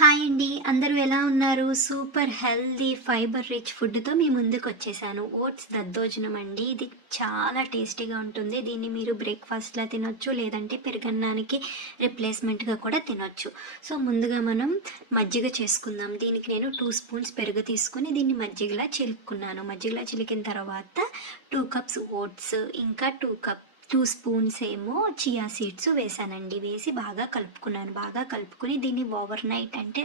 Hi అండి, అందరూ ఎలా ఉన్నారు? సూపర్ హెల్దీ ఫైబర్ రిచ్ ఫుడ్తో మీ ముందుకు వచ్చేసాను. ఓట్స్ దద్దోజనం అండి. ఇది చాలా టేస్టీగా ఉంటుంది. దీన్ని మీరు బ్రేక్ఫాస్ట్లా తినొచ్చు, లేదంటే పెరుగన్నానికి రిప్లేస్మెంట్గా కూడా తినొచ్చు. సో ముందుగా మనం మజ్జిగ చేసుకుందాం. దీనికి నేను 2 స్పూన్స్ పెరుగు తీసుకుని దీన్ని మజ్జిగలా చిలుక్కున్నాను. మజ్జిగలా చిలికిన తర్వాత 2 కప్స్ ఓట్స్, ఇంకా 2 స్పూన్స్ ఏమో చియా సీడ్స్ వేసానండి. వేసి బాగా కలుపుకున్నాను. బాగా కలుపుకుని దీన్ని ఓవర్ నైట్ అంటే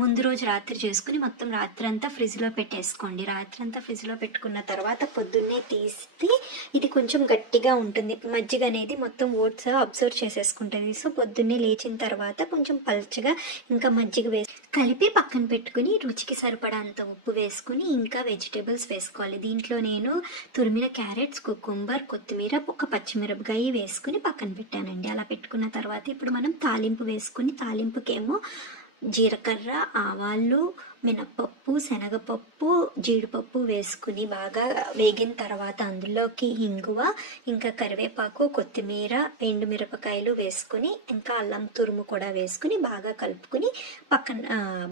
ముందు రోజు రాత్రి చేసుకుని మొత్తం రాత్రంతా ఫ్రిడ్జ్లో పెట్టేసుకోండి. రాత్రంతా ఫ్రిడ్జ్లో పెట్టుకున్న తర్వాత పొద్దున్నే తీస్తే ఇది కొంచెం గట్టిగా ఉంటుంది. మజ్జిగ అనేది మొత్తం ఓట్స్ అబ్జర్వ్ చేసేసుకుంటుంది. సో పొద్దున్నే లేచిన తర్వాత కొంచెం పల్చగా ఇంకా మజ్జిగ వేసి కలిపి పక్కన పెట్టుకుని రుచికి సరిపడంత ఉప్పు వేసుకుని ఇంకా వెజిటేబుల్స్ వేసుకోవాలి. దీంట్లో నేను తురిమిన క్యారెట్స్, కుకుంబర్, కొత్తిమీర, ఒక పచ్చిమిరపకాయ వేసుకుని పక్కన పెట్టానండి. అలా పెట్టుకున్న తర్వాత ఇప్పుడు మనం తాలింపు వేసుకుని, తాలింపుకేమో జీలకర్ర, ఆవాలు, మినప్పప్పు, శనగపప్పు, జీడిపప్పు వేసుకుని బాగా వేగిన తర్వాత అందులోకి ఇంగువ, ఇంకా కరివేపాకు, కొత్తిమీర, ఎండుమిరపకాయలు వేసుకుని ఇంకా అల్లం తురుము కూడా వేసుకుని బాగా కలుపుకుని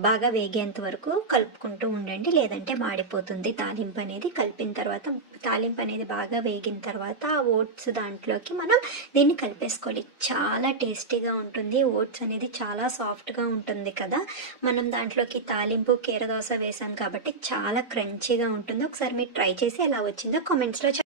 బాగా వేగేంత వరకు కలుపుకుంటూ ఉండండి, లేదంటే మాడిపోతుంది. తాలింపు అనేది కలిపిన తర్వాత తాలింపు అనేది బాగా వేగిన తర్వాత ఆ ఓట్స్ దాంట్లోకి మనం దీన్ని కలిపేసుకోవాలి. చాలా టేస్టీగా ఉంటుంది. ఓట్స్ అనేది చాలా సాఫ్ట్గా ఉంటుంది కదా. మనం దాంట్లోకి తాలింపు కీరదోస వేసాం కాబట్టి చాలా క్రంచీగా ఉంటుంది. ఒకసారి మీరు ట్రై చేసి ఎలా వచ్చిందో కామెంట్స్లో